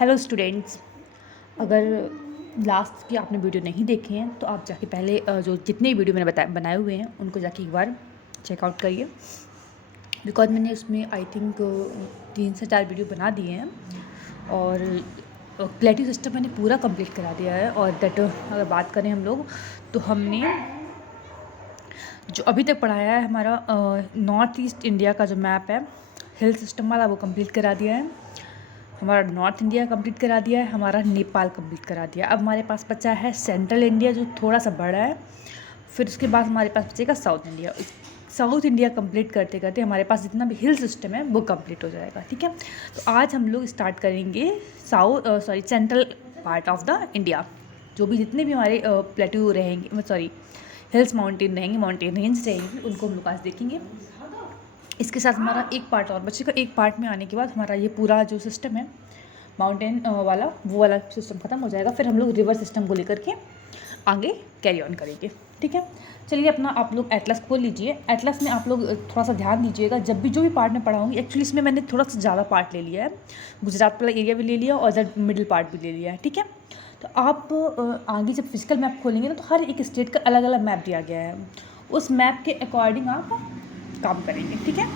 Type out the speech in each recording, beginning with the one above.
Hello students, अगर last की आपने वीडियो नहीं देखे हैं तो आप जाके पहले जो जितने वीडियो मैंने बनाए हुए हैं उनको जाके एक बार चेकआउट करिए। बिकॉज मैंने उसमें आई थिंक 3 से 4 वीडियो बना दिए हैं और प्लेटिव सिस्टम मैंने पूरा कंप्लीट करा दिया है। और दैट अगर बात करें हम लोग तो हमने जो अभी तक पढ़ाया है हमारा नॉर्थ ईस्ट इंडिया का जो मैप है हिल सिस्टम वाला वो कंप्लीट करा दिया है, हमारा नॉर्थ इंडिया कंप्लीट करा दिया है, हमारा नेपाल कंप्लीट करा दिया। अब हमारे पास बचा है सेंट्रल इंडिया जो थोड़ा सा बड़ा है, फिर उसके बाद हमारे पास बचेगा south India. South India complete करते करते हमारे पास जितना भी हिल सिस्टम है वो कंप्लीट हो जाएगा। ठीक है, तो आज हम लोग स्टार्ट करेंगे central part of the India. जो भी जितने भी हमारे प्लेट्यू रहेंगे, हिल्स माउंटेन रहेंगे, माउंटेन रेंज रहेंगी, उनको हम लोग आज देखेंगे। इसके साथ हमारा एक पार्ट और बचेगा। एक पार्ट में आने के बाद हमारा ये पूरा जो सिस्टम है माउंटेन वाला वो वाला सिस्टम ख़त्म हो जाएगा। फिर हम लोग रिवर सिस्टम को लेकर के आगे कैरी ऑन करेंगे। ठीक है, चलिए अपना आप लोग एटलस खोल लीजिए। एटलस में आप लोग थोड़ा सा ध्यान दीजिएगा जब भी जो भी पार्ट में पढ़ाऊँगी। एक्चुअली इसमें मैंने थोड़ा सा ज़्यादा पार्ट ले लिया है, गुजरात वाला एरिया भी ले लिया और इधर मिडिल पार्ट भी ले लिया है। ठीक है, तो आप आगे जब फिजिकल मैप खोलेंगे ना तो हर एक स्टेट का अलग अलग मैप दिया गया है, उस मैप के अकॉर्डिंग आप काम करेंगे। ठीक है,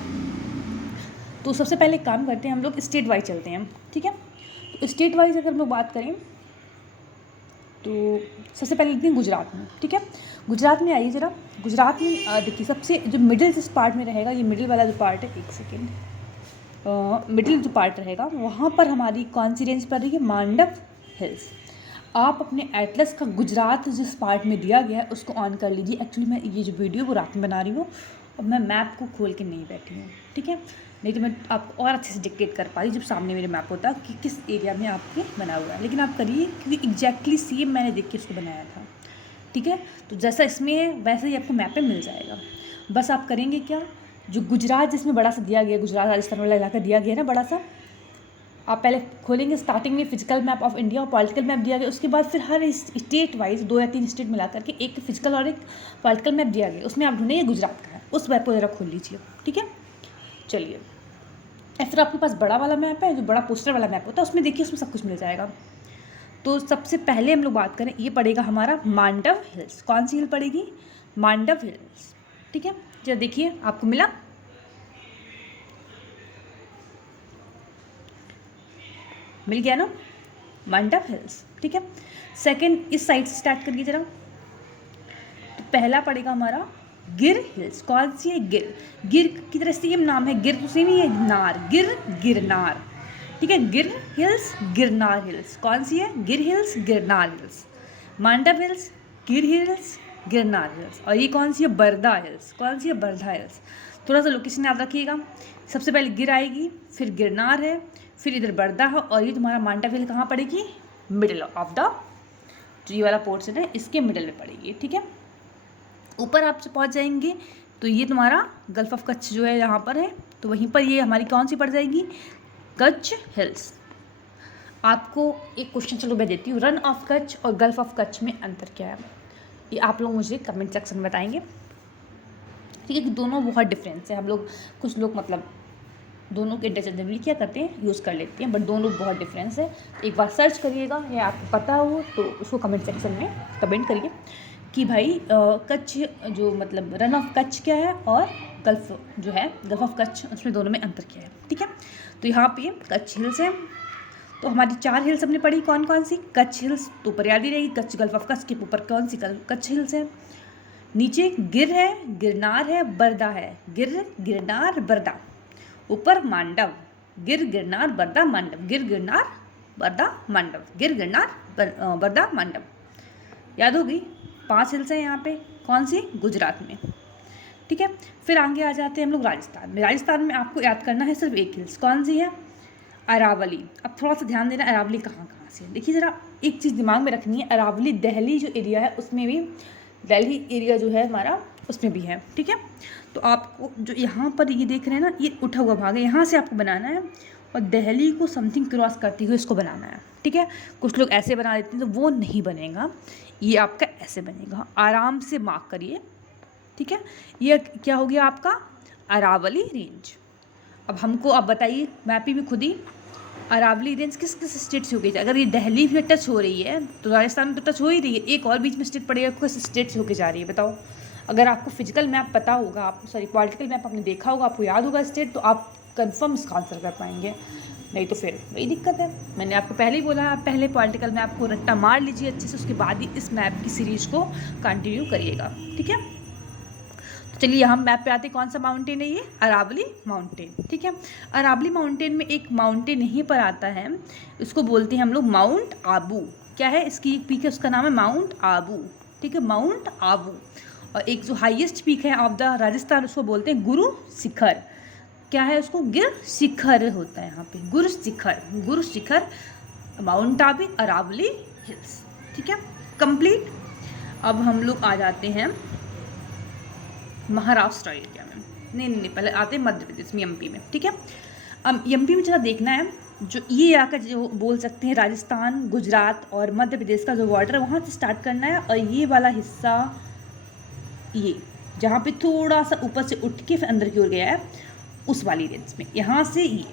तो सबसे पहले काम करते हैं हम लोग स्टेट वाइज चलते हैं। ठीक है, तो स्टेट वाइज अगर हम लोग बात करें तो सबसे पहले लेते हैं गुजरात में। ठीक है, गुजरात में आइए ज़रा। गुजरात में देखिए सबसे जो मिडिल जिस पार्ट में रहेगा, ये मिडिल वाला जो पार्ट है, एक सेकेंड, मिडिल जो पार्ट रहेगा वहाँ पर हमारी कौन सी रेंज पड़ रही है? मांडव हिल्स। आप अपने एटलस का गुजरात जिस पार्ट में दिया गया है उसको ऑन कर लीजिए। एक्चुअली मैं ये जो वीडियो वो रात में बना रही हूँ और मैं मैप को खोल के नहीं बैठी हूँ। ठीक है, नहीं तो मैं आपको और अच्छे से डिक्टेट कर पाई जब सामने मेरे मैप होता कि किस एरिया में आपके बना हुआ है। लेकिन आप करिए क्योंकि एग्जैक्टली सेम मैंने देख के उसको बनाया था। ठीक है, तो जैसा इसमें है वैसे ही आपको मैप पे मिल जाएगा। बस आप करेंगे क्या, जो गुजरात जिसमें बड़ा सा दिया गया, गुजरात राजस्थान वाला इलाका दिया गया है ना बड़ा सा, आप पहले खोलेंगे स्टार्टिंग में फिजिकल मैप ऑफ इंडिया और पॉलिटिकल मैप दिया गया। उसके बाद फिर हर स्टेट वाइज 2 या 3 स्टेट मिला करके एक फिजिकल और एक पॉलिटिकल मैप दिया गया, उसमें आप ढूंढेंगे गुजरात का है, उस मैप को ज़रा खोल लीजिए। ठीक है, चलिए फिर आपके पास बड़ा वाला मैप है, जो बड़ा पोस्टर वाला मैप होता है, उसमें देखिए उसमें सब कुछ मिल जाएगा। तो सबसे पहले हम लोग बात करें, ये पड़ेगा हमारा मांडव हिल्स। कौन सी हिल पड़ेगी? मांडव हिल्स। ठीक है, जरा देखिए आपको मिला, मिल गया ना, मांडव हिल्स। ठीक है, सेकंड इस साइड से स्टार्ट करिए जरा। तो पहला पड़ेगा हमारा गिर हिल्स। कौन सी है? गिर। गिर की तरह सेम नाम है, गिर तो सेम ही है, नार, गिर, गिरनार। ठीक है, गिर हिल्स, गिरनार हिल्स। कौन सी है? गिर hills, Girnar hills. Mandav hills, गिर हिल्स, गिरनार हिल्स। और ये कौन सी है? बरदा हिल्स। कौन सी है? बरदा हिल्स। थोड़ा सा लोकेशन याद रखिएगा, सबसे पहले गिर आएगी, फिर गिरनार है, फिर इधर बरदा है, और ये तुम्हारा मांडव हिल कहाँ पड़ेगी? मिडिल ऑफ द, जो ये वाला पोर्शन है इसके मिडिल में पड़ेगी। ठीक है, ऊपर आप पहुँच जाएंगे तो ये तुम्हारा गल्फ ऑफ कच्छ जो है यहाँ पर है, तो वहीं पर ये हमारी कौन सी पड़ जाएगी? कच्छ हिल्स। आपको एक क्वेश्चन चलो मैं देती हूँ, रन ऑफ कच्छ और गल्फ ऑफ कच्छ में अंतर क्या है? ये आप लोग मुझे कमेंट सेक्शन में बताएंगे। ठीक है, कि दोनों बहुत डिफरेंस है। हम लोग कुछ लोग मतलब दोनों के इंटरचेंजेबली क्या करते हैं, यूज़ कर लेते हैं, बट दोनों बहुत डिफरेंस है। एक बार सर्च करिएगा या आपको पता हो तो उसको कमेंट सेक्शन में कमेंट करिए कि भाई कच्छ जो मतलब रन ऑफ कच्छ क्या है और गल्फ जो है गल्फ ऑफ कच्छ, उसमें दोनों में अंतर क्या है। ठीक है, तो यहाँ पे कच्छ हिल्स है। तो हमारी 4 हिल्स हमने पढ़ी, कौन कौन सी? कच्छ हिल्स तो ऊपर याद ही रहेगी, कच्छ गल्फ ऑफ कच्छ के ऊपर कौन सी? कच्छ हिल्स है। नीचे गिर है, गिरनार है, बरदा है। गिर, गिरनार, बरदा। ऊपर मांडव, गिर, गिरनार, बरदा, मांडव। गिर, गिरनार, बरदा, मांडव। गिर, गिरनार, बरदा, मांडव। याद हो गई? 5 हिल्स हैं यहाँ पे, कौन सी? गुजरात में। ठीक है, फिर आगे आ जाते हैं हम लोग राजस्थान में। राजस्थान में आपको याद करना है सिर्फ एक हिल्स, कौन सी है? अरावली। अब थोड़ा सा ध्यान देना, अरावली कहाँ कहाँ से है। देखिए ज़रा एक चीज़ दिमाग में रखनी है, अरावली दिल्ली जो एरिया है उसमें भी, दिल्ली एरिया जो है हमारा उसमें भी है। ठीक है, तो आपको जो यहाँ पर ये देख रहे हैं ना, ये उठा हुआ भाग है, यहाँ से आपको बनाना है और दिल्ली को समथिंग क्रॉस करते हुए इसको बनाना है। ठीक है, कुछ लोग ऐसे बना देते हैं तो वो नहीं बनेगा, ये आपका ऐसे बनेगा। आराम से मार्क करिए। ठीक है, ये क्या हो गया आपका? अरावली रेंज। अब हमको आप बताइए मैपिंग में खुद ही अरावली रेंज किस किस स्टेट से होके जा, अगर ये दिल्ली भी टच हो रही है तो राजस्थान में तो टच हो ही रही है, एक और बीच में स्टेट पड़ेगा, किस स्टेट से होके जा रही है बताओ। अगर आपको फिजिकल मैप पता होगा, आप सॉरी पॉलिटिकल मैप आपने देखा होगा, आपको याद होगा स्टेट, तो आप कंफर्म इसका आंसर कर पाएंगे, नहीं तो फिर वही दिक्कत है। मैंने आपको पहले ही बोला, आप पहले पॉलिटिकल मैप को रट्टा मार लीजिए अच्छे से, उसके बाद ही इस मैप की सीरीज को कंटिन्यू करिएगा, ठीक है। तो चलिए हम मैप पे आते हैं, कौन सा माउंटेन है ये, अरावली माउंटेन, ठीक है। अरावली माउंटेन में एक माउंटेन यहीं पर आता है, इसको बोलते हैं हम लोग माउंट आबू। क्या है, इसकी एक पीक है, उसका नाम है माउंट आबू, ठीक है, माउंट आबू। और एक जो हाईएस्ट पीक है ऑफ द राजस्थान, उसको बोलते हैं गुरु शिखर। क्या है, उसको गिर शिखर होता है यहाँ पे, गुरु शिखर, गुरु शिखर, माउंट आबू, अरावली हिल्स, ठीक है, कंप्लीट। अब हम लोग आ जाते हैं महाराष्ट्र एरिया में, नहीं पहले आते हैं मध्य प्रदेश में, एमपी में, ठीक है। अब एमपी में जरा देखना है, जो ये इलाका जो बोल सकते हैं राजस्थान, गुजरात और मध्य प्रदेश का जो बॉर्डर है, वहाँ से स्टार्ट करना है। और ये वाला हिस्सा, ये जहाँ पे थोड़ा सा ऊपर से उठ के फिर अंदर की ओर गया है, उस वाली रेंज में, यहाँ से ये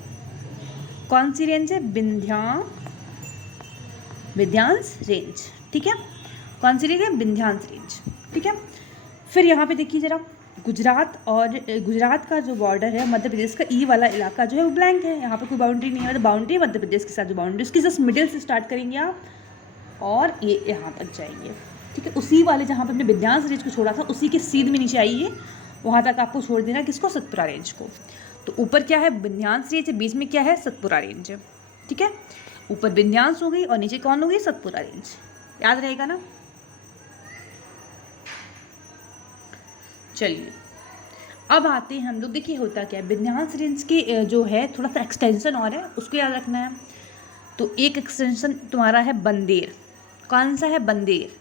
कौन सी रेंज है, विंध्यांस रेंज, ठीक है, कौन सी रेंज है, विंध्यांस रेंज, ठीक है। फिर यहाँ पे देखिए जरा, गुजरात और गुजरात का जो बॉर्डर है मध्य प्रदेश का, ई वाला इलाका जो है वो ब्लैंक है, यहाँ पे कोई बाउंड्री नहीं है, मतलब बाउंड्री मध्य प्रदेश के साथ जो बाउंड्री, उसकी जस्ट मिडिल से स्टार्ट करेंगे आप और ये यहाँ तक जाएंगे, ठीक है। उसी वाले जहाँ पे हमने विंध्यांस रेंज को छोड़ा था, उसी के सीध में नीचे आइए, वहाँ तक आपको छोड़ देना किसको, सतपुरा रेंज को। तो ऊपर क्या है, विंध्यांस रेंज है, बीच में क्या है, सतपुरा रेंज है, ठीक है। ऊपर विंध्यांस हो गई और नीचे कौन हो गई, सतपुरा रेंज, याद रहेगा ना। चलिए अब आते हैं हम लोग, देखिए होता क्या है, विंध्यांस रेंज के जो है थोड़ा सा एक्सटेंशन और है, उसको याद रखना है। तो एक एक्सटेंशन तुम्हारा है बंदेर, कौन सा है, बंदेर,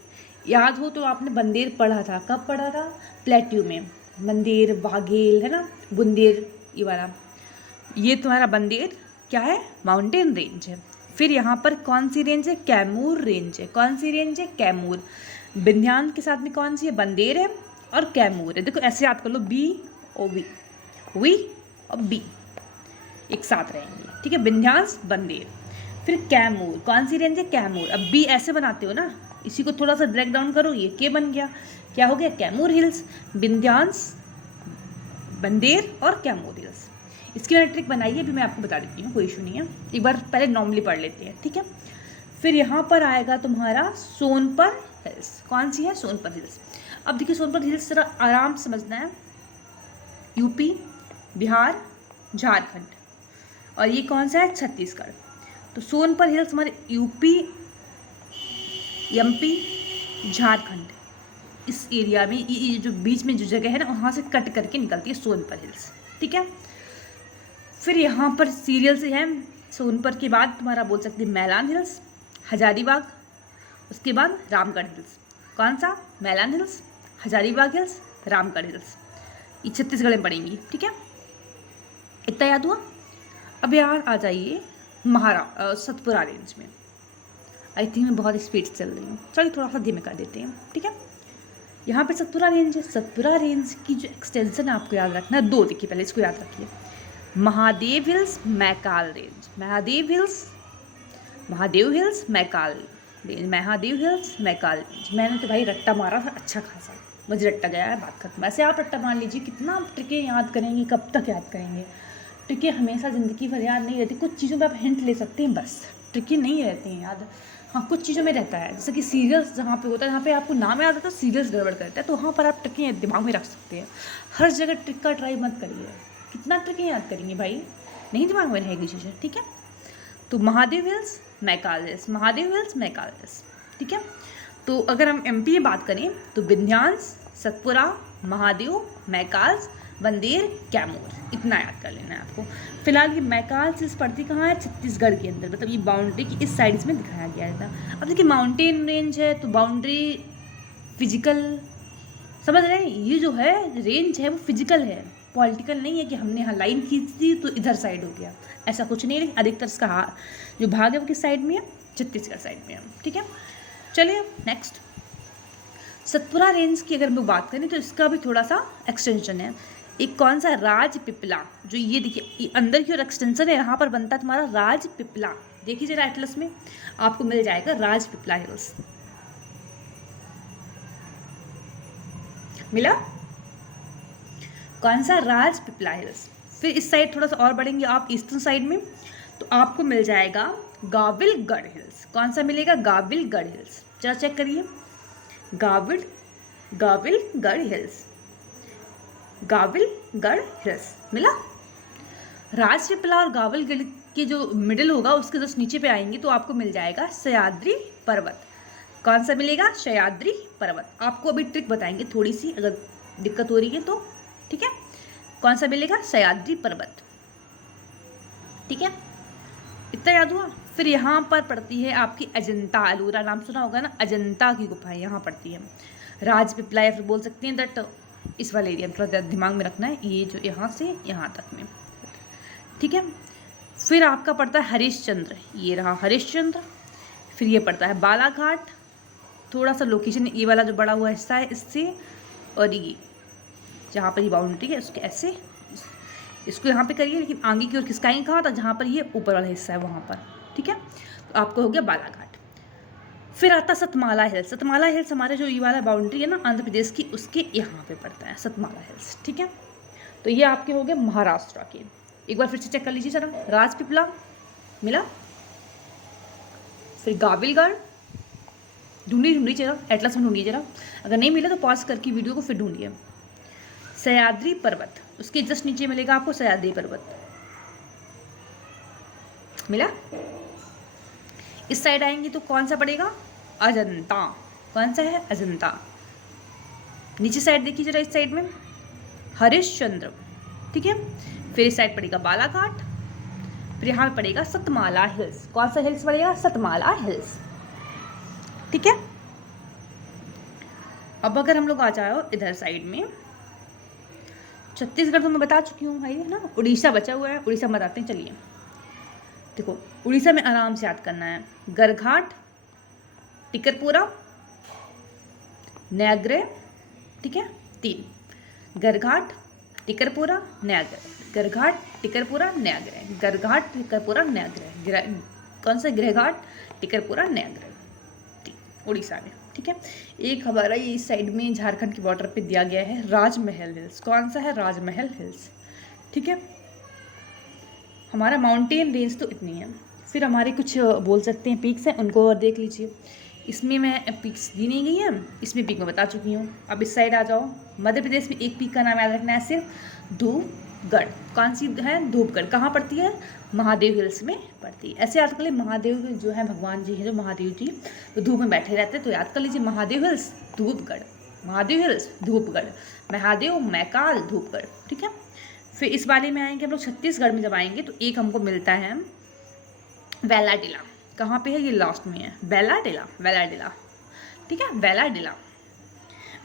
याद हो तो आपने बंदेर पढ़ा था, कब पढ़ा था, प्लेट्यू में, बंदेर, बाघेल, है ना, बुंदेर, ये वाला, ये तुम्हारा बंदेर क्या है, माउंटेन रेंज है। फिर यहाँ पर कौन सी रेंज है, कैमूर रेंज है, कौन सी रेंज है, कैमूर। विंध्यांस के साथ में कौन सी है, बंदेर है और कैमूर है। देखो ऐसे याद कर लो, बी ओ वी और बी एक साथ रहेंगे, ठीक है, विंध्यांस, बंदेर। फिर कैमूर, कौन सी रेंज है, कैमूर। अब बी ऐसे बनाते हो ना, इसी को थोड़ा सा ब्रेक डाउन करो, ये के बन गया, क्या हो गया, कैमूर हिल्स, विंध्यांस, बंदेर और कैमूर हिल्स। इसकी मैंने ट्रिक बनाई है, अभी मैं आपको बता देती हूँ, कोई इशू नहीं है, एक बार पहले नॉर्मली पढ़ लेते हैं, ठीक है। फिर यहाँ पर आएगा तुम्हारा सोनपर हिल्स, कौन सी है, सोनपर हिल्स। अब देखिए सोनपर हिल्स जरा आराम से समझना है, यूपी, बिहार, झारखंड, और ये कौन सा है, छत्तीसगढ़। तो सोनपर हिल्स हमारे यूपी, एमपी, झारखंड, इस एरिया में, ये जो बीच में जो जगह है ना, वहाँ से कट करके निकलती है सोनपर हिल्स, ठीक है। फिर यहाँ पर सीरियल से है, सोनपर के बाद तुम्हारा बोल सकते हैं मैलान हिल्स, हजारीबाग, उसके बाद रामगढ़ हिल्स, कौन सा, मैलान hills, Hazaribagh hills, Ramgarh hills, ये छत्तीसगढ़ में पड़ेंगी, ठीक है, इतना याद हुआ। अब यहाँ आ जाइए सतपुरा रेंज में, आई थिंक मैं बहुत स्पीड से चल रही हूँ, चलिए थोड़ा सा धीमे कर देते हैं, ठीक है। यहाँ पे सतपुरा रेंज है, सतपुरा रेंज की जो एक्सटेंशन है आपको याद रखना है, दो देखिए, पहले इसको याद रखिए, Mahadev hills, Maikal range, Mahadev hills, Mahadev hills, Maikal range, Mahadev hills, Maikal range. मैंने तो भाई रट्टा मारा था अच्छा खासा, मुझे रट्टा गया है, बात खत्म। वैसे आप रट्टा मार लीजिए, कितना आप ट्रिकें याद करेंगे, कब तक याद करेंगे, ट्रिकें हमेशा ज़िंदगी भर याद नहीं रहती, कुछ चीज़ों में आप हिंट ले सकते हैं, बस ट्रिकें नहीं रहती हैं याद, हाँ कुछ चीज़ों में रहता है, जैसे कि सीरियल्स जहाँ पे होता है, जहाँ पे आपको नाम याद आता है, सीरियल्स गड़बड़ करता है, तो वहाँ पर आप ट्रिकें दिमाग में रख सकते हैं। हर जगह ट्रिक का ट्राई मत करिए, कितना ट्रिकें याद करेंगे भाई, नहीं दिमाग में रहेगी चीज़ें, ठीक है। तो Mahadev hills, Maikal hills, Mahadev hills, Maikal hills, ठीक है। तो अगर हम एमपी में बात करें तो विंध्यांस, सतपुरा, महादेव, मैकाल, बंदेर, कैमूर, इतना याद कर लेना है आपको। फिलहाल ये मैकाल हिल्स पड़ती कहाँ है, छत्तीसगढ़ के अंदर, मतलब ये बाउंड्री की इस साइड इसमें दिखाया गया था। अब देखिए माउंटेन रेंज है तो बाउंड्री फिजिकल, समझ रहे हैं, ये जो है रेंज है वो फिजिकल है, पॉलिटिकल नहीं है कि हमने यहाँ लाइन खींच दी तो इधर साइड हो गया, ऐसा कुछ नहीं है। अधिकतर इसका जो भाग है वो किस साइड में है, छत्तीसगढ़ साइड में है, ठीक है। चलिए नेक्स्ट, सतपुरा रेंज की अगर हम लोग बात करें तो इसका भी थोड़ा सा एक्सटेंशन है, एक कौन सा, राजपीपला, जो ये देखिए अंदर की ओर एक्सटेंशन है, यहाँ पर बनता है तुम्हारा राजपीपला। देखिए जरा एटलस में आपको मिल जाएगा राजपीपला हिल्स, मिला कौन सा, राजपीपला हिल्स। फिर इस साइड थोड़ा सा और बढ़ेंगे आप ईस्टर्न साइड में, तो आपको मिल जाएगा गाविलगढ़ हिल्स। कौन सा मिलेगा, गाविलगढ़ हिल्स। जरा चेक करिए, गाविलगढ़ हिल्स, गाविलगढ़ हिल्स मिला। राजपीपला और गाविलगढ़ के जो मिडिल होगा उसके जस्ट नीचे पे आएंगे तो आपको मिल जाएगा सह्याद्री पर्वत। कौन सा मिलेगा, सह्याद्री पर्वत। आपको अभी ट्रिक बताएंगे थोड़ी सी, अगर दिक्कत हो रही है तो, ठीक है। कौन सा मिलेगा, सह्याद्री पर्वत, ठीक है, इतना याद हुआ। फिर यहाँ पर पड़ती है आपकी अजंता एलोरा, नाम सुना होगा ना, अजंता की गुफाएं यहाँ पड़ती है। राजपीपला या फिर बोल सकते हैं दैट, इस वाले एरिया में थोड़ा दिमाग में रखना है, ये जो यहाँ से यहाँ तक में, ठीक है। फिर आपका पड़ता है हरिश्चंद्र, ये रहा हरिश्चंद्र। फिर ये पड़ता है बालाघाट, थोड़ा सा लोकेशन ये वाला जो बड़ा हुआ हिस्सा है इससे, और ये जहाँ पर ये बाउंड्री है उसके ऐसे इसको यहाँ पे करिए, लेकिन आगे की ओर खिसकाएंगे कहाँ था, जहाँ पर ये ऊपर वाला हिस्सा है वहाँ पर, ठीक है। तो आपको हो गया बालाघाट। फिर आता सतमाला हिल्स। सतमाला हिल्स हमारे जो ये वाला बाउंड्री है ना आंध्र प्रदेश की, उसके यहाँ पे पड़ता है सतमाला हिल्स, ठीक है। तो ये आपके हो गए महाराष्ट्र के। एक बार फिर से चेक कर लीजिए जरा, राजपीपला मिला, फिर गाविलगढ़, ढूंढिए जरा एटलस में ढूंढिए जरा, अगर नहीं मिला तो पॉज करके वीडियो को फिर ढूंढिए। सह्याद्री पर्वत, उसके जस्ट नीचे मिलेगा आपको सह्याद्री पर्वत, मिला। इस साइड आएंगे तो कौन सा पड़ेगा, अजंता। कौन सा है, अजंता। नीचे साइड देखिए जरा, इस साइड में हरिश्चंद्र, ठीक है। फिर इस साइड पड़ेगा बालाघाट, फिर यहाँ पे पड़ेगा सतमाला हिल्स। कौन सा हिल्स पड़ेगा, सतमाला हिल्स, ठीक है। अब अगर हम लोग आ जाओ इधर साइड में, छत्तीसगढ़ तो मैं बता चुकी हूँ भाई, है ना। उड़ीसा बचा हुआ है, उड़ीसा में बताते हैं, चलिए देखो। उड़ीसा में आराम से याद करना है, गरघाट, टिकरपुरा, न्याग्रे, ठीक है, 3, गरघाट, टिकरपुरा, न्याग्रे, गरघाट, टिकरपुरा, न्याग्रे, गरघाट, टिकरपुरा, न्याग्रे, कौन सा, गृहघाट, टिकरपुरा, न्याग्रे, उड़ीसा में, ठीक है। एक हमारा ये इस साइड में झारखंड की बॉर्डर पे दिया गया है राजमहल हिल्स। कौन सा है, राजमहल हिल्स, ठीक है। हमारा माउंटेन रेंज तो इतनी है। फिर हमारे कुछ बोल सकते हैं पीक्स हैं, उनको और देख लीजिए। इसमें मैं पीक्स दी नहीं गई है, इसमें पीक मैं बता चुकी हूँ। अब इस साइड आ जाओ, मध्य प्रदेश में एक पीक का नाम याद रखना है सिर्फ, धूपगढ़। कौन सी है, धूपगढ़। कहाँ पड़ती है, महादेव हिल्स में पड़ती है। ऐसे याद कर ले, महादेव जो है भगवान जी हैं, जो महादेव जी तो धूप में बैठे रहते हैं, तो याद कर लीजिए महादेव हिल्स धूपगढ़, महादेव हिल्स धूपगढ़, महादेव मैकाल धूपगढ़, ठीक है। फिर इस वाले में आएंगे हम लोग छत्तीसगढ़ में, जब आएंगे तो एक हमको मिलता है वेलाडिला। कहाँ पे है, ये लास्ट में है, वेलाडिला, वेलाडिला, ठीक है, वेलाडिला।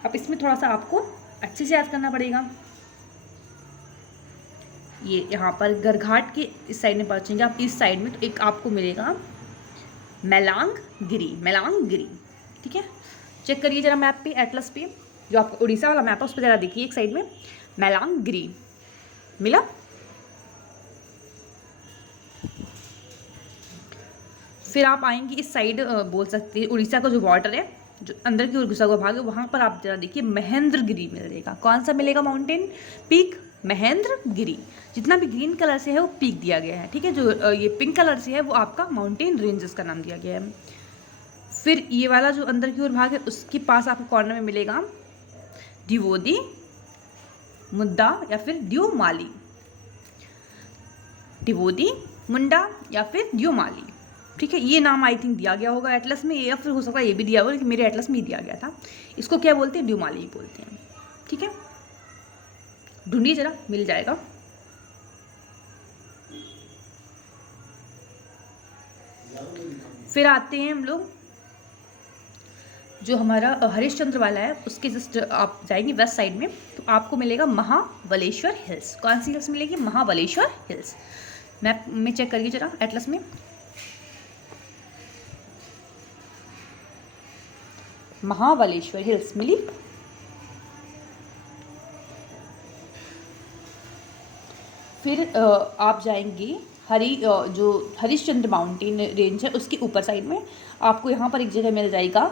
अब इसमें थोड़ा सा आपको अच्छे से याद करना पड़ेगा। ये यहाँ पर गरघाट के इस साइड में पहुँचेंगे आप, इस साइड में तो एक आपको मिलेगा मैलांगगिरी, मैलांगगिरी, ठीक है। चेक करिए जरा मैप पे, एटलस पे, जो आपको उड़ीसा वाला मैप है उस पर जरा देखिए, एक साइड में मैलांगगिरी मिला। फिर आप आएंगे इस साइड, बोल सकते हैं उड़ीसा का जो बॉर्डर है, जो अंदर की ओर घुसा हुआ भाग है, वहाँ पर आप जरा देखिए महेंद्रगिरी मिलेगा। कौन सा मिलेगा, माउंटेन पीक, महेंद्रगिरी। जितना भी ग्रीन कलर से है वो पीक दिया गया है, ठीक है। जो ये पिंक कलर से है वो आपका माउंटेन रेंजेस का नाम दिया गया है। फिर ये वाला जो अंदर की ओर भाग है उसके पास आपको कॉर्नर में मिलेगा दिवोदी, मुद्दा या फिर द्योमाली, दिवोदी, मुंडा या फिर द्योमाली, ठीक है। ये नाम आई थिंक दिया गया होगा एटलस में, या फिर हो सकता है ये भी दिया होगा, लेकिन मेरे एटलस में ही दिया गया था। इसको क्या बोलते हैं, द्योमाली बोलते हैं, ठीक है। ढूंढिए जरा, मिल जाएगा। फिर आते हैं हम लोग, जो हमारा हरिश्चंद्र वाला है उसके जस्ट आप जाएंगे वेस्ट साइड में तो आपको मिलेगा महाबलेश्वर हिल्स। कौन सी हिल्स मिलेगी, महाबलेश्वर हिल्स। मैप में चेक करिए जरा एटलस में, महाबलेश्वर हिल्स मिली। फिर आप जाएंगे जो हरिश्चंद्र माउंटेन रेंज है उसके ऊपर साइड में आपको यहाँ पर एक जगह मिल जाएगा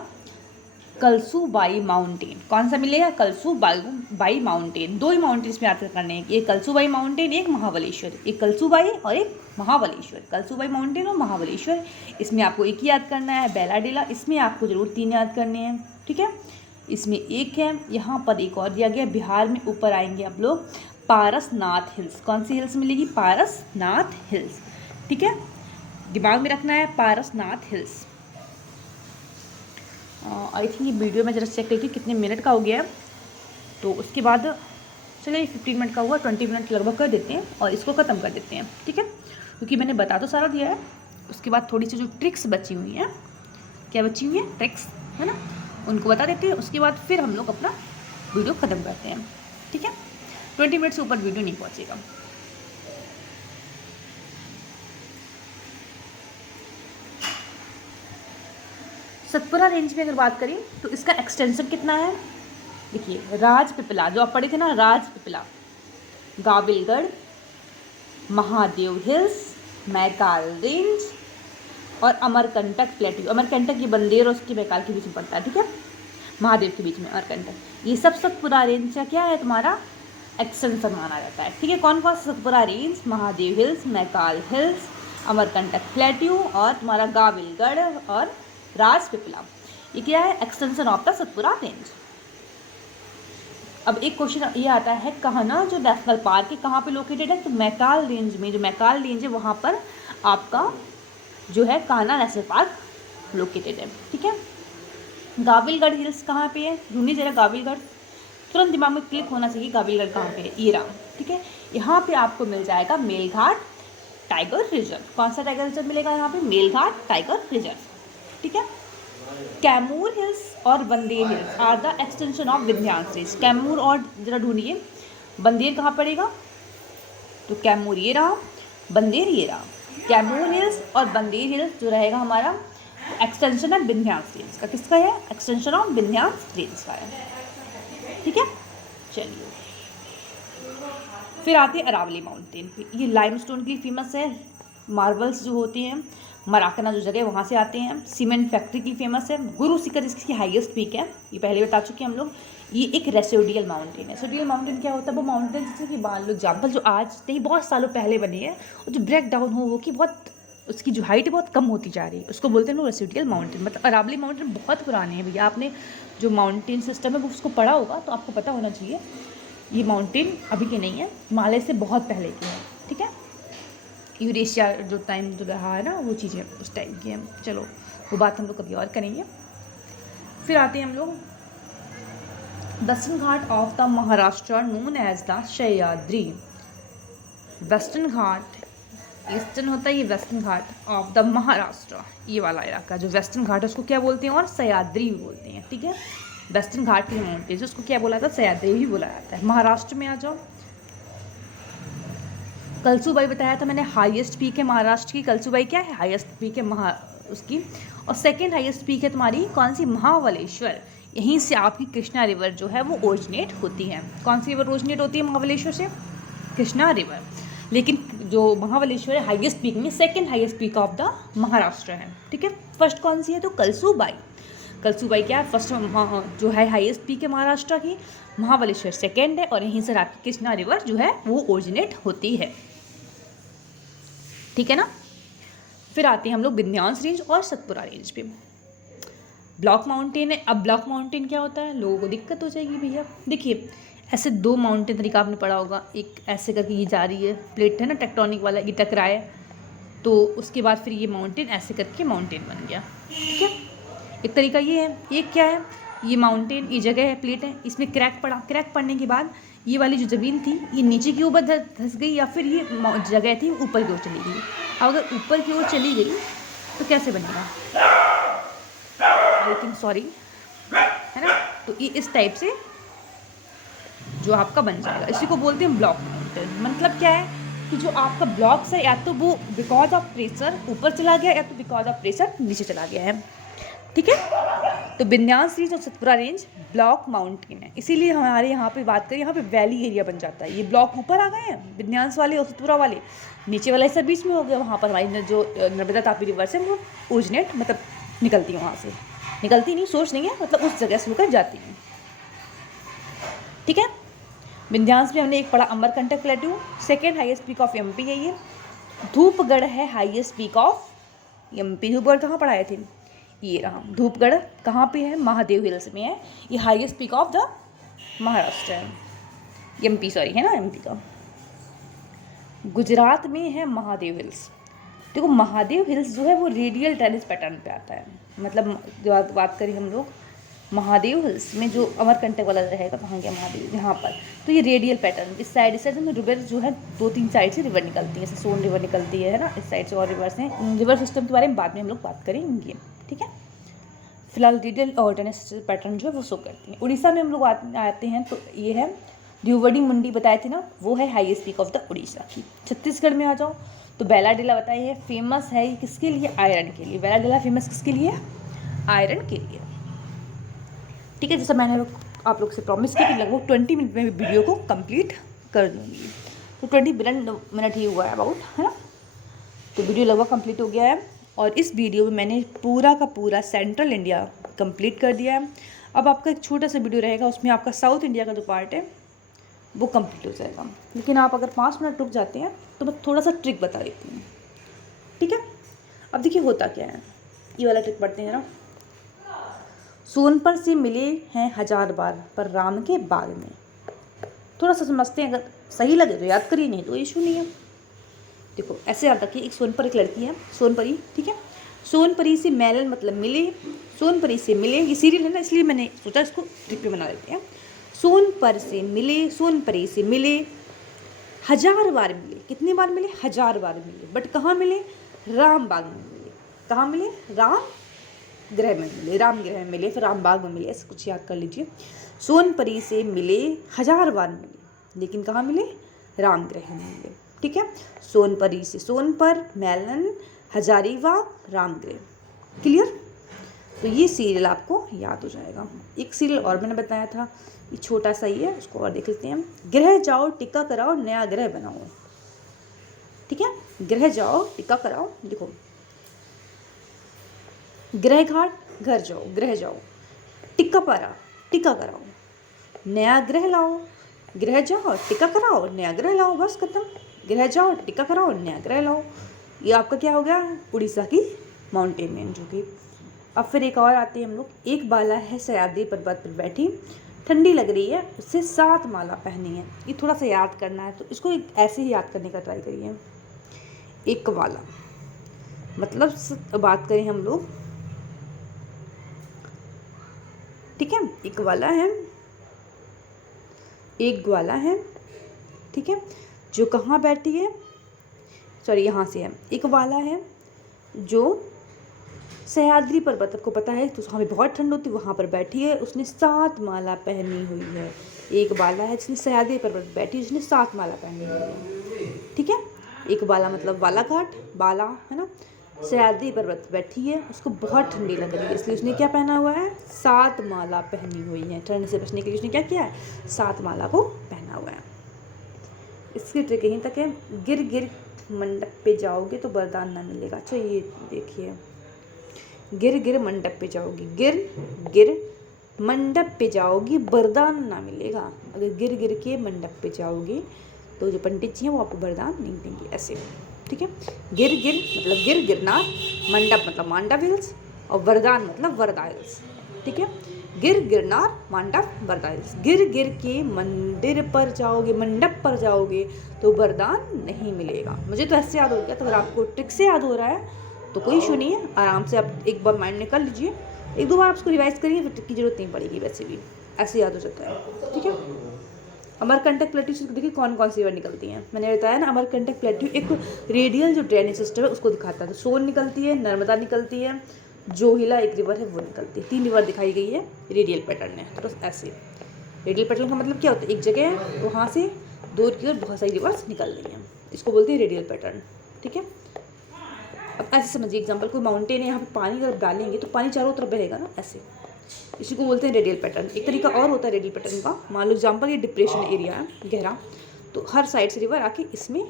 कलसूबाई माउंटेन। कौन सा मिलेगा? कलसूबाई माउंटेन। 2 ही माउंटेन इसमें याद करने हैं, एक कलसूबाई माउंटेन, एक महाबलेश्वर। एक कलसूबाई और एक महाबलेश्वर। कलसूबाई माउंटेन और महाबलेश्वर, इसमें आपको एक ही याद करना है। बैलाडेला, इसमें आपको जरूर 3 याद करने हैं, ठीक है। इसमें एक है, यहाँ पर एक और दिया गया बिहार में। ऊपर आएंगे आप लोग पारसनाथ हिल्स। कौन सी हिल्स मिलेगी? पारसनाथ हिल्स, ठीक है, दिमाग में रखना है पारसनाथ हिल्स। आई थिंक ये वीडियो मैं जरा चेक करती हूँ कितने मिनट का हो गया है, तो उसके बाद चलिए 15 मिनट का हुआ, 20 मिनट लगभग कर देते हैं और इसको ख़त्म कर देते हैं, ठीक है। क्योंकि मैंने बता तो सारा दिया है, उसके बाद थोड़ी सी जो ट्रिक्स बची हुई हैं, क्या बची हुई हैं? ट्रिक्स, है ना, उनको बता देते हैं। उसके बाद फिर हम लोग अपना वीडियो ख़त्म करते हैं, ठीक है। 20 मिनट से ऊपर वीडियो नहीं पहुँचेगा। सतपुरा रेंज में अगर बात करें तो इसका एक्सटेंशन कितना है? देखिए, राजपिपला जो आप पढ़े थे ना, राजपिपला, गाविलगढ़, महादेव हिल्स, मैकाल रेंज और अमरकंटक प्लेट्यू। अमरकंटक ये बंदेर और उसके मैकाल के बीच में पड़ता है, ठीक है, महादेव के बीच में अमरकंटक। ये सब सतपुरा रेंज का क्या है? तुम्हारा एक्सटेंशन माना जाता है, ठीक है। कौन कौन सा? Satpura range, Mahadev hills, Maikal hills, Amarkantak plateau और तुम्हारा गाविलगढ़ और राजपिपला। ये क्या है? Extension of the Satpura range. अब एक क्वेश्चन ये आता है, कहना जो नेशनल पार्क है कहाँ पे लोकेटेड है? तो मैकाल रेंज में। जो मैकाल रेंज है वहाँ पर आपका जो है कहना नेशनल पार्क लोकेटेड है, ठीक है। गाविलगढ़ हिल्स कहाँ पे है? ढूंढिए जरा गाविलगढ़, तुरंत दिमाग में क्लिक होना चाहिए गाविलगढ़ कहाँ पे है। ये रहा, ठीक है। यहाँ पे आपको मिल जाएगा मेलघाट टाइगर रिजर्व। कौन सा टाइगर रिजर्व मिलेगा यहाँ पे? मेलघाट टाइगर रिजर्व, ठीक है। कैमूर हिल्स और बंदेर hills are the extension of Vindhyachal range. Kaimur और जरा ढूंढिए बंदेर कहाँ पड़ेगा? तो कैमूर ये रहा, बंदेर ये रहा। कैमूर हिल्स और बंदेर हिल्स जो रहेगा हमारा एक्सटेंशन है विंध्याचल रेंज का। किसका है? एक्सटेंशन ऑफ विंध्याचल रेंज का है, ठीक है। चलिए फिर आते हैं अरावली माउंटेन पे। ये लाइमस्टोन के लिए फेमस है, मार्बल्स जो होते हैं, मराकना जो जगह है वहाँ से आते हैं। सीमेंट फैक्ट्री की फेमस है। गुरु शिखर इसकी हाईएस्ट पीक है, ये पहले बता चुके हैं हम लोग। ये एक रेसिडुअल माउंटेन है। रेसिडुअल माउंटेन क्या होता है? वो माउंटेन जैसे कि मान लो एग्जाम्पल जो आज नहीं बहुत सालों पहले बनी है और जो ब्रेक डाउन हो वो कि बहुत उसकी जो हाइट है बहुत कम होती जा रही है, उसको बोलते हैं लोग रेसिडुअल माउंटेन। मतलब अरावली माउंटेन बहुत पुराने हैं भैया, आपने जो माउंटेन सिस्टम है वो उसको पढ़ा होगा तो आपको पता होना चाहिए। ये माउंटेन अभी के नहीं है, हिमालय से बहुत पहले के हैं, ठीक है। यूरेशिया जो टाइम जो रहा है ना वो चीज़ें उस टाइम की हैं। चलो वो बात हम लोग कभी और करेंगे। फिर आते हैं हम लोग western Ghat of the Maharashtra known as the Sahyadri. Western Ghat eastern होता है, ये western Ghat of the Maharashtra, ये वाला इलाका जो वेस्टर्न घाट है उसको क्या बोलते हैं? और सह्याद्री भी बोलते हैं, ठीक है। वेस्टर्न घाट के माउंटेन उसको क्या बोला जाता है? सह्याद्री भी बोला जाता है। महाराष्ट्र में आ जाओ, कलसूबाई बताया था मैंने, हाईएस्ट पीक है महाराष्ट्र की। कलसूबाई क्या है? हाईएस्ट पीक है उसकी। और सेकंड हाईएस्ट पीक है तुम्हारी कौन सी? महाबलेश्वर। यहीं से आपकी कृष्णा रिवर जो है वो ओरिजिनेट होती है। कौन सी रिवर ओरिजिनेट होती है महाबलेश्वर से? कृष्णा रिवर। लेकिन जो महाबलेश्वर है हाईएस्ट पीक में second highest peak of the Maharashtra है, ठीक है। फर्स्ट कौन सी है? तो कलसूबाई। कलसूबाई क्या है? फर्स्ट जो है हाईएस्ट पीक है महाराष्ट्र की, महाबलेश्वर सेकंड है और यहीं से आपकी कृष्णा रिवर जो है वो ओरिजिनेट होती है, ठीक है ना। फिर आते हैं हम लोग विंध्याचल रेंज और सतपुरा रेंज पे। ब्लॉक माउंटेन है। अब ब्लॉक माउंटेन क्या होता है? लोगों को दिक्कत हो जाएगी भैया। देखिए ऐसे 2 माउंटेन तरीका आपने पढ़ा होगा, एक ऐसे करके ये जा रही है, प्लेट है ना टेक्टोनिक वाला, ये टकराए तो उसके बाद फिर ये माउंटेन ऐसे करके माउंटेन बन गया, ठीक है। एक तरीका ये है। एक क्या है? ये माउंटेन, ये जगह है, प्लेट है, इसमें क्रैक पड़ा, क्रैक पड़ने के बाद ये वाली जो ज़मीन थी ये नीचे की ओर धंस गई या फिर ये जगह थी ऊपर की ओर चली गई। अब अगर ऊपर की ओर चली गई तो कैसे बनेगा? आई थिंक सॉरी, है ना। तो ये इस टाइप से जो आपका बन जाएगा, इसी को बोलते हैं ब्लॉक माउंटेन। मतलब क्या है कि जो आपका ब्लॉक्स है या तो वो बिकॉज ऑफ प्रेशर ऊपर चला गया या तो बिकॉज ऑफ प्रेशर नीचे चला गया है, ठीक है। तो विंध्याचल रेंज और सतपुरा रेंज ब्लॉक माउंटेन है, इसीलिए हमारे यहाँ पे बात करें, यहाँ पे वैली एरिया बन जाता है। ये ब्लॉक ऊपर आ गए हैं, विन्यास वाले और सतपुरा वाले, नीचे वाला हिस्सा बीच में हो गया। वहाँ पर हमारी जो नर्मदा तापी रिवर से वो ओरिजिनेट मतलब निकलती है, वहाँ से निकलती नहीं, सोर्स नहीं है, मतलब उस जगह से होकर जाती है। ठीक है, विंध्यांस में हमने एक पढ़ा Amarkantak plateau, second highest peak of MP है ये। धूपगढ़ है highest peak of MP. Dhupgarh कहाँ पढ़ाए थे? ये रहा धूपगढ़, कहाँ पे है? महादेव हिल्स में है। ये highest peak of the Maharashtra है, एमपी सॉरी है ना, एमपी का। गुजरात में है महादेव हिल्स। देखो महादेव हिल्स जो है वो रेडियल टेनिस पैटर्न पे आता है, मतलब जो बात करें हम लोग महादेव हिल्स में जो अमरकंटक वाला रहेगा, कहाँ गया महादेव, यहाँ पर, तो ये रेडियल पैटर्न, इस साइड में रिवर जो है 2-3 साइड से रिवर निकलती है, जैसे सोन रिवर निकलती है ना, इस साइड से और रिवर्स हैं। रिवर सिस्टम के बारे में बाद में हम लोग बात करेंगे। ठीक है, फिलहाल रेडियल और टेनिस पैटर्न जो है वो शो करती है। उड़ीसा में हम लोग आते हैं तो ये है द्विवड़ी मुंडी, बताए थे ना, वो है highest peak of the Orissa की। छत्तीसगढ़ में आ जाओ तो बैलाडीला बताइए है, फेमस है ये किसके लिए? आयरन के लिए। बैलाडीला फेमस किसके लिए? आयरन के लिए। ठीक है, जैसा मैंने आप लोग से प्रॉमिस किया कि लगभग 20 मिनट में वीडियो को कंप्लीट कर दूँगी, तो 20 मिनट ही हुआ है अबाउट, है ना, तो वीडियो लगभग कंप्लीट हो गया है। और इस वीडियो में मैंने पूरा का पूरा सेंट्रल इंडिया कंप्लीट कर दिया है। अब आपका एक छोटा सा वीडियो रहेगा, उसमें आपका साउथ इंडिया का जो पार्ट है वो कंप्लीट हो जाएगा। लेकिन आप अगर 5 मिनट रुक जाते हैं तो मैं थोड़ा सा ट्रिक बता देती हूँ। ठीक है, अब देखिए होता क्या है, ये वाला ट्रिक पढ़ते हैं ना। सोनपर से मिले हैं 1000 बार पर राम के बाग में। थोड़ा सा समझते हैं, अगर सही लगे तो याद करिए, नहीं तो इशू नहीं है। देखो ऐसे याद रखिए, एक सोनपर एक लड़की है, सोनपरी। ठीक है, सोनपरी से मैलन मतलब मिले, सोनपरी से मिले, ये सीरियल है ना, इसलिए मैंने सोचा इसको ट्रिक पे बना देते हैं। सोनपर से मिले, सोनपरी से मिले, 1000 बार मिले। कितनी बार मिले? 1000 बार मिले, बट कहाँ मिले? राम बाग में मिले। कहाँ मिले? राम ग्रह में मिले, राम ग्रह में मिले, फिर राम बाग में मिले, ऐसे कुछ याद कर लीजिए। सोनपरी से मिले 1000 बार मिले, लेकिन कहाँ मिले? राम ग्रह में मिले। ठीक है, सोनपरी से सोनपर, मैलन, हजारीबाग, राम ग्रह। क्लियर? तो ये सीरियल आपको याद हो जाएगा। एक सीरियल और मैंने बताया था, ये छोटा सा ही है, उसको और देख लेते हैं। ग्रह जाओ टिक्का कराओ, नया ग्रह बनाओ। ठीक है, ग्रह जाओ टिक्का कराओ। देखो, ग्रह घाट घर जाओ, ग्रह जाओ, टिक्का पारा टिक्का कराओ, नया ग्रह लाओ, ग्रह जाओ टिक्का कराओ, नया ग्रह लाओ, बस खत्म। ग्रह जाओ टिक्का कराओ, नया ग्रह लाओ। ये आपका क्या हो गया? उड़ीसा की माउंटेन रेंज होगी। अब फिर एक और आते हैं हम लोग। एक बाला है सह्याद्री पर्वत पर बैठी, ठंडी लग रही है, उससे 7 माला पहनी है। ये थोड़ा सा याद करना है, तो इसको ऐसे ही याद करने का ट्राई करिए। एक वाला मतलब बात करें हम लोग, ठीक है, एक वाला है, एक ग्वाला है। ठीक है, जो कहाँ बैठी है, सॉरी यहाँ से है। एक वाला है जो सह्याद्री पर्वत, आपको पता है तो वहाँ पे बहुत ठंड होती है, वहाँ पर बैठी है, उसने 7 माला पहनी हुई है। एक बाला है जिसने सह्याद्री पर्वत बैठी, उसने 7 माला पहनी हुई है। ठीक है, एक बाला मतलब बालाघाट, बाला है ना, सह्याद्री पर्वत बैठी है, उसको बहुत ठंडी लग रही है, इसलिए उसने क्या पहना हुआ है? 7 माला पहनी हुई है। ठंड से बचने के लिए उसने क्या किया है? 7 माला को पहना हुआ है। इसकी ट्रिक यहीं तक है। गिर गिर मंडप पे जाओगे तो वरदान ना मिलेगा। अच्छा ये देखिए, गिर गिर मंडप पे जाओगी, गिर गिर मंडप पे जाओगी, वरदान ना मिलेगा। अगर गिर गिर के मंडप पे जाओगी तो जो पंडित जी हैं वो आपको वरदान नहीं देंगे, ऐसे। ठीक है, गिर गिर मतलब गिर गिरनार, मंडप मतलब मांडव हिल्स, और वरदान मतलब वरदा हिल्स। ठीक है, गिर गिरनार, मांडव, वरदा हिल्स। गिर गिर के मंदिर पर जाओगे, मंडप पर जाओगे तो वरदान नहीं मिलेगा। मुझे तो ऐसे याद हो गया, तो अगर आपको ट्रिक से याद हो रहा है तो कोई इशू नहीं है, आराम से आप एक बार माइंड में कर लीजिए, 1-2 बार आप उसको रिवाइज करिए, फिर ट्रिक की जरूरत नहीं पड़ेगी, वैसे भी ऐसे याद हो जाता है। ठीक है, अमरकंटक प्लेट्यू से देखिए कौन कौन सी रिवर निकलती हैं। मैंने बताया ना, अमरकंटक प्लेट्यू एक रेडियल जो ड्रेनेज सिस्टम है उसको दिखाता है। तो सोन निकलती है, नर्मदा निकलती है, जोहिला एक रिवर है वो निकलती है। 3 रिवर दिखाई गई है रेडियल पैटर्न में। तो बस ऐसे रेडियल पैटर्न का मतलब क्या होता है? एक जगह है, वहाँ से दूर की ओर बहुत सारी रिवर्स निकल रही हैं, इसको बोलते हैं रेडियल पैटर्न। ठीक है, अब ऐसे समझिए, एग्जाम्पल कोई माउंटेन है, यहाँ पे पानी अगर डालेंगे तो पानी चारों तरफ बहेगा ना, ऐसे। इसी को बोलते हैं रेडियल पैटर्न। एक तरीका और होता है रेडियल पैटर्न का, मान लो एग्जाम्पल ये डिप्रेशन एरिया है गहरा, तो हर साइड से रिवर आके इसमें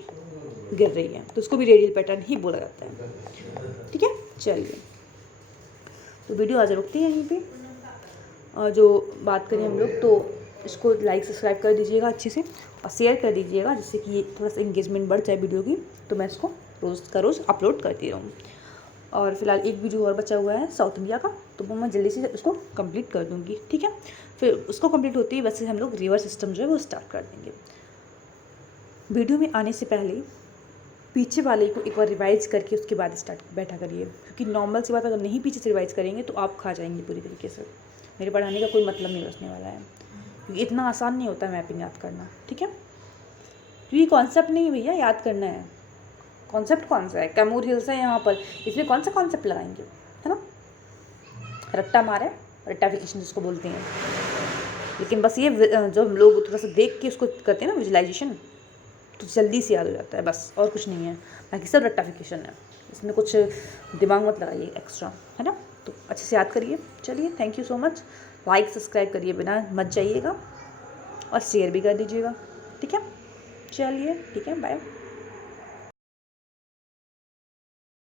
गिर रही है, तो उसको भी रेडियल पैटर्न ही बोला जाता है। ठीक है, चलिए तो वीडियो आज रुकती है यहीं पे। जो बात करें हम लोग, तो इसको लाइक सब्सक्राइब कर दीजिएगा अच्छे से और शेयर कर दीजिएगा, जिससे कि थोड़ा सा इंगेजमेंट बढ़ जाए वीडियो की, तो मैं इसको रोज़ का रोज़ अपलोड करती रहूँ। और फिलहाल एक वीडियो और बचा हुआ है साउथ इंडिया का, तो वो मैं जल्दी से उसको कंप्लीट कर दूँगी। ठीक है, फिर उसको कंप्लीट होती है वैसे हम लोग रिवर सिस्टम जो है वो स्टार्ट कर देंगे। वीडियो में आने से पहले पीछे वाले को एक बार रिवाइज करके उसके बाद बैठा करिए, क्योंकि नॉर्मल सी बात अगर नहीं पीछे से रिवाइज करेंगे तो आप खा जाएंगे पूरी तरीके से। मेरे पढ़ाने का कोई मतलब नहीं बचने वाला है, क्योंकि इतना आसान नहीं होता मैपिंग याद करना। ठीक है, क्योंकि कॉन्सेप्ट नहीं है भैया, याद करना है। कॉन्सेप्ट कौन सा है, कैमूर हिल्स है यहाँ पर, इसमें कौन सा कॉन्सेप्ट लगाएंगे, है ना। रट्टा मारे, रट्टाफिकेशन जिसको बोलते हैं। लेकिन बस ये जो हम लोग थोड़ा सा देख के उसको करते हैं ना विजुलाइजेशन, तो जल्दी से याद हो जाता है, बस और कुछ नहीं है। बाकी सब रट्टाफिकेशन है, इसमें कुछ दिमाग मत लगाइए एक्स्ट्रा, है ना। तो अच्छे से याद करिए। चलिए, thank you so much. Like subscribe करिए बिना मत जाइएगा, और शेयर भी कर दीजिएगा। ठीक है, चलिए ठीक है, बाय।